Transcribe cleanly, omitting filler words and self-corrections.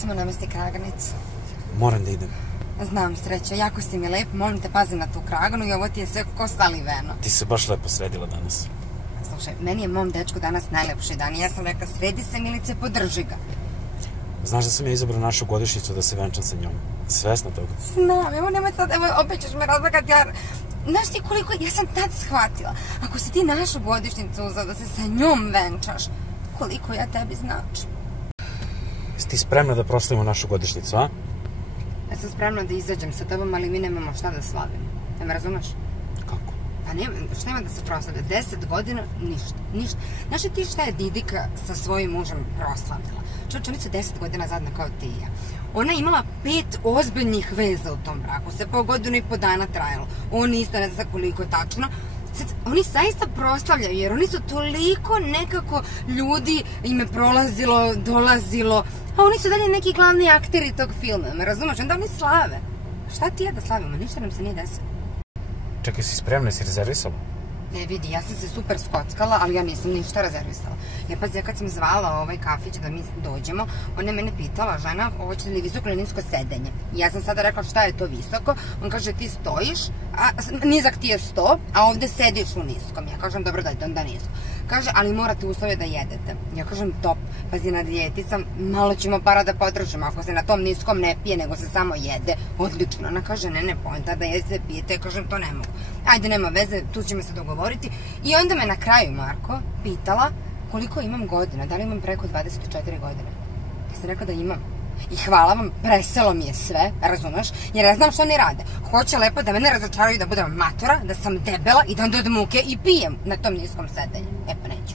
samo namesti kraganicu. Moram da idem. Znam, Srećo, jako si mi lep, molim te pazi na tu kraganu i ovo ti je sve ko saliveno. Ti se baš lepo sredila danas. Slušaj, meni je mom dečku danas najlepši dan i ja sam rekla sredi se Milice, podrži ga. Znaš da sam ja izabrao našu godišnjicu da se venčam sa njom? Svesna toga? Znam, evo nemoj sad, evo opet ćeš me razlagati, ja... Znaš ti koliko, ja sam tad shvatila, ako si ti našu godišnjicu uzao da se sa njom venčaš, koliko ja tebi značim. Jesi ti spremna da proslavimo našu godišnjicu, a? Ja sam spremna da izađem sa tobom, ali mi nemamo šta da slavimo. Ne me razumeš? Kako? Pa šta ima da se proslavlja? 10 godina, ništa. Znaš li ti šta je Didika sa svojim mužem proslavljala? Čovječe, oni su 10 godina zajedno kao ti i ja. Ona je imala 5 ozbiljnih veza u tom braku, sve po godinu i po dana trajalo. On isto ne zna koliko tačno. Sad, oni zaista proslavljaju, jer oni su toliko nekako ljudi im je prolazilo, dolazilo, a oni su dalje neki glavni akteri tog filma, me razumeš? Onda oni slave. Šta ti ja da slavimo? Ništa nam se nije desilo. Čekaj, si spremna, si rezervisala? Ne vidi, ja sam se super skockala, ali ja nisam ništa rezervisala. Jer pazi, ja kad sam zvala ovaj kafić da mi dođemo, ona je mene pitala, žena, hoćete li visoko ili nisko sedenje? I ja sam sada rekla šta je to visoko, on kaže ti stojiš, nizak ti je sto, a ovde sediš u niskom. Ja kažem dobro dajte onda nisko. Kaže, ali morate uslove da jedete. Ja kažem top, pazi na dijeti sam, malo ćemo para da potrošimo, ako se na tom niskom ne pije, nego se samo jede, odlično. Ona kaže, ne, poenta da jedete, pijete, ja kažem to ne mogu. Ajde, nema veze, tu ćemo se dogovoriti. I onda me na kraju, Marko, pitala koliko imam godina, da li imam preko 24 godine. Ja sam rekla da imam. I hvala vam, preselo mi je sve, razumeš? Jer ja znam što oni rade. Hoće lepo da mene razočaraju da budem matora, da sam debela i da onda od muke i pijem na tom niskom sedenju. E pa neću.